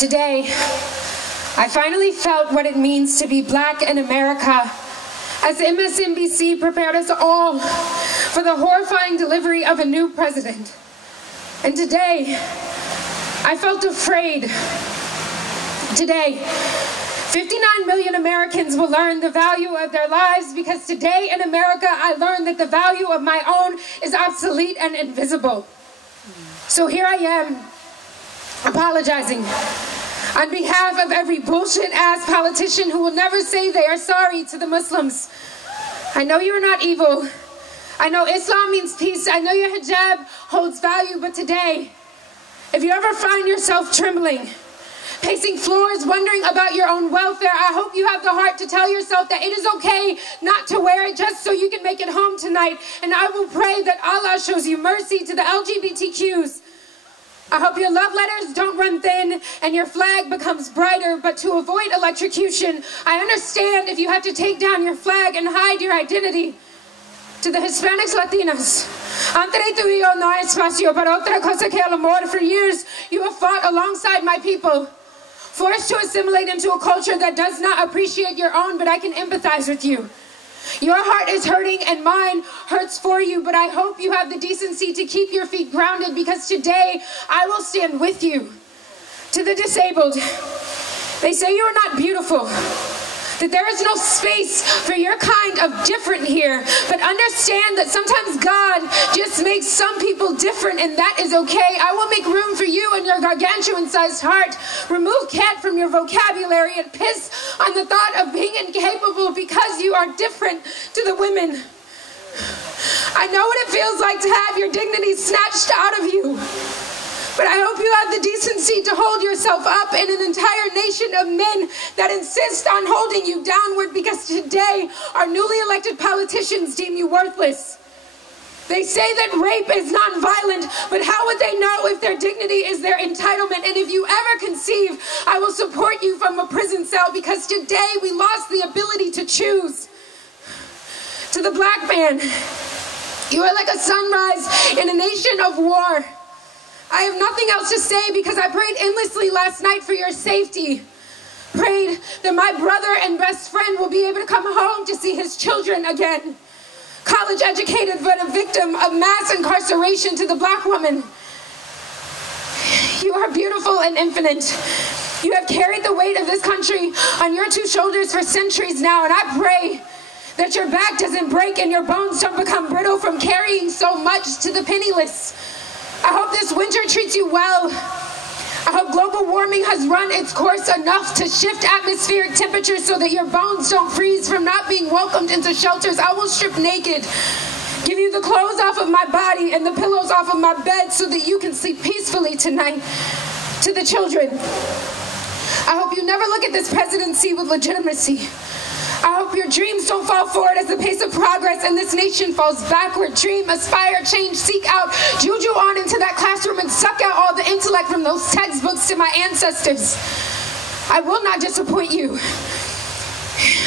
Today, I finally felt what it means to be Black in America as MSNBC prepared us all for the horrifying delivery of a new president. And today, I felt afraid. Today, 59 million Americans will learn the value of their lives because today in America, I learned that the value of my own is obsolete and invisible. So here I am, apologizing on behalf of every bullshit-ass politician who will never say they are sorry to the Muslims. I know you are not evil. I know Islam means peace. I know your hijab holds value, but today, if you ever find yourself trembling, pacing floors, wondering about your own welfare, I hope you have the heart to tell yourself that it is okay not to wear it just so you can make it home tonight. And I will pray that Allah shows you mercy to the LGBTQs. I hope your love letters don't run thin and your flag becomes brighter, but to avoid electrocution, I understand if you have to take down your flag and hide your identity. To the Hispanics, Latinas, entre tú y yo no hay espacio para otra cosa que el amor. For years, you have fought alongside my people, forced to assimilate into a culture that does not appreciate your own, but I can empathize with you. Your heart is hurting and mine hurts for you, but I hope you have the decency to keep your feet grounded because today I will stand with you. To the disabled, they say you are not beautiful, that there is no space for your kind of different here, but understand that sometimes God just makes some people different and that is okay. I will make room for you and your gargantuan-sized heart. Remove cat from your vocabulary and piss on the thought of being incapable because you are different to the women. I know what it feels like to have your dignity snatched out of you. But I hope you have the decency to hold yourself up in an entire nation of men that insist on holding you downward because today our newly elected politicians deem you worthless. They say that rape is non-violent, but how would they know if their dignity is their entitlement? And if you ever conceive, I will support you from a prison cell because today we lost the ability to choose. To the Black man, you are like a sunrise in a nation of war. I have nothing else to say because I prayed endlessly last night for your safety. Prayed that my brother and best friend will be able to come home to see his children again. College educated but a victim of mass incarceration. To the Black woman, you are beautiful and infinite. You have carried the weight of this country on your two shoulders for centuries now, and I pray that your back doesn't break and your bones don't become brittle from carrying so much. To the penniless, I hope this winter treats you well. I hope global warming has run its course enough to shift atmospheric temperatures so that your bones don't freeze from not being welcomed into shelters. I will strip naked, give you the clothes off of my body and the pillows off of my bed so that you can sleep peacefully tonight. To the children, I hope you never look at this presidency with legitimacy. I hope your dreams don't fall forward as the pace of progress and this nation falls backward. Dream, aspire, change, seek out, juju on into that classroom and suck out all the intellect from those textbooks. To my ancestors, I will not disappoint you.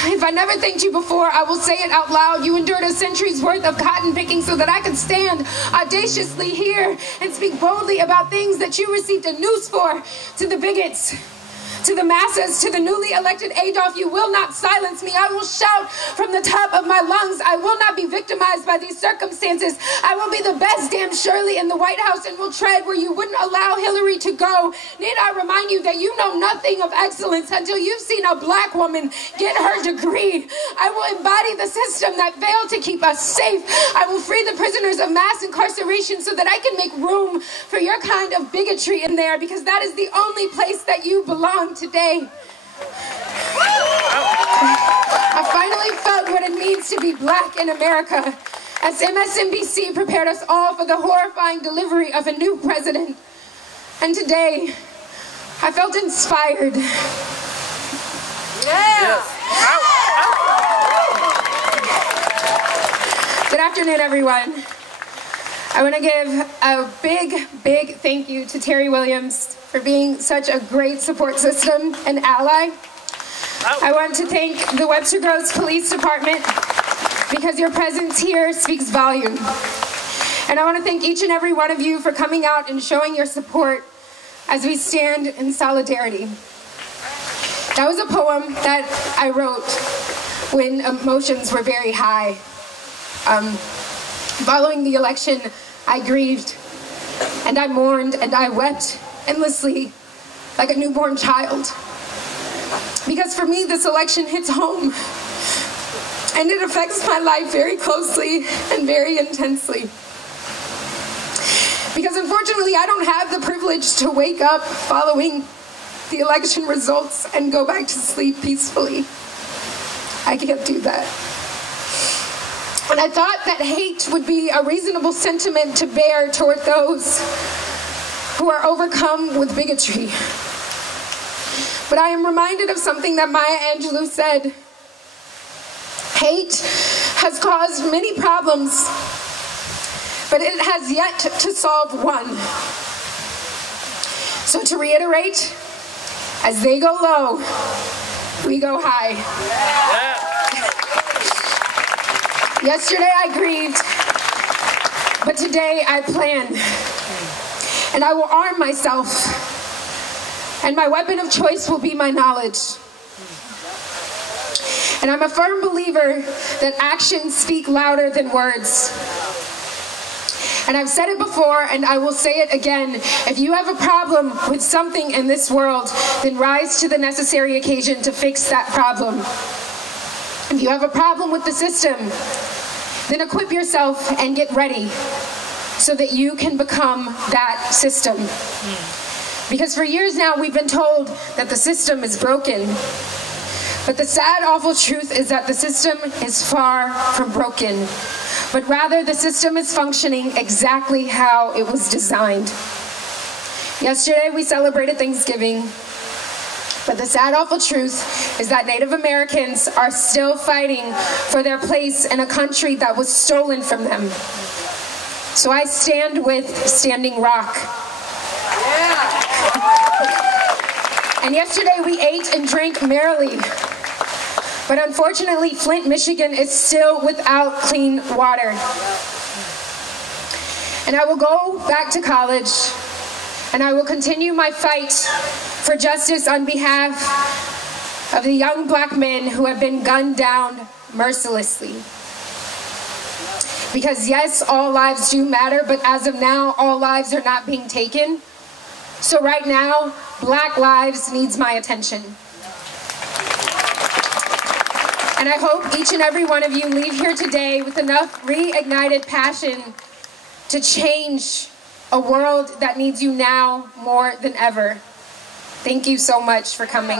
If I never thanked you before, I will say it out loud. You endured a century's worth of cotton picking so that I could stand audaciously here and speak boldly about things that you received a noose for. To the bigots, to the masses, to the newly elected Adolf, you will not silence me. I will shout from the top of my lungs. I will not be victimized by these circumstances. I will be the best damn Shirley in the White House and will tread where you wouldn't allow Hillary to go. Need I remind you that you know nothing of excellence until you've seen a Black woman get her degree. I will embody the system that failed to keep us safe. I will free the prisoners of mass incarceration so that I can make room for your kind of bigotry in there, because that is the only place that you belong. Today, I finally felt what it means to be Black in America as MSNBC prepared us all for the horrifying delivery of a new president. And today, I felt inspired. Yeah. Good afternoon, everyone. I want to give a big thank you to Terry Williams for being such a great support system and ally. I want to thank the Webster Groves Police Department because your presence here speaks volume. And I want to thank each and every one of you for coming out and showing your support as we stand in solidarity. That was a poem that I wrote when emotions were very high. Following the election, I grieved, and I mourned, and I wept endlessly like a newborn child. Because for me, this election hits home, and it affects my life very closely and very intensely. Because unfortunately, I don't have the privilege to wake up following the election results and go back to sleep peacefully. I can't do that. And I thought that hate would be a reasonable sentiment to bear toward those who are overcome with bigotry. But I am reminded of something that Maya Angelou said. Hate has caused many problems, but it has yet to solve one. So to reiterate, as they go low, we go high. Yesterday I grieved, but today I plan. And I will arm myself, and my weapon of choice will be my knowledge. And I'm a firm believer that actions speak louder than words. And I've said it before, and I will say it again. If you have a problem with something in this world, then rise to the necessary occasion to fix that problem. If you have a problem with the system, then equip yourself and get ready so that you can become that system. Because for years now, we've been told that the system is broken. But the sad, awful truth is that the system is far from broken. But rather, the system is functioning exactly how it was designed. Yesterday, we celebrated Thanksgiving. But the sad, awful truth is that Native Americans are still fighting for their place in a country that was stolen from them. So I stand with Standing Rock. And yesterday we ate and drank merrily. But unfortunately, Flint, Michigan is still without clean water. And I will go back to college, and I will continue my fight for justice on behalf of the young black men who have been gunned down mercilessly. Because yes, all lives do matter, but as of now, all lives are not being taken. So right now, Black lives needs my attention. And I hope each and every one of you leave here today with enough reignited passion to change a world that needs you now more than ever. Thank you so much for coming.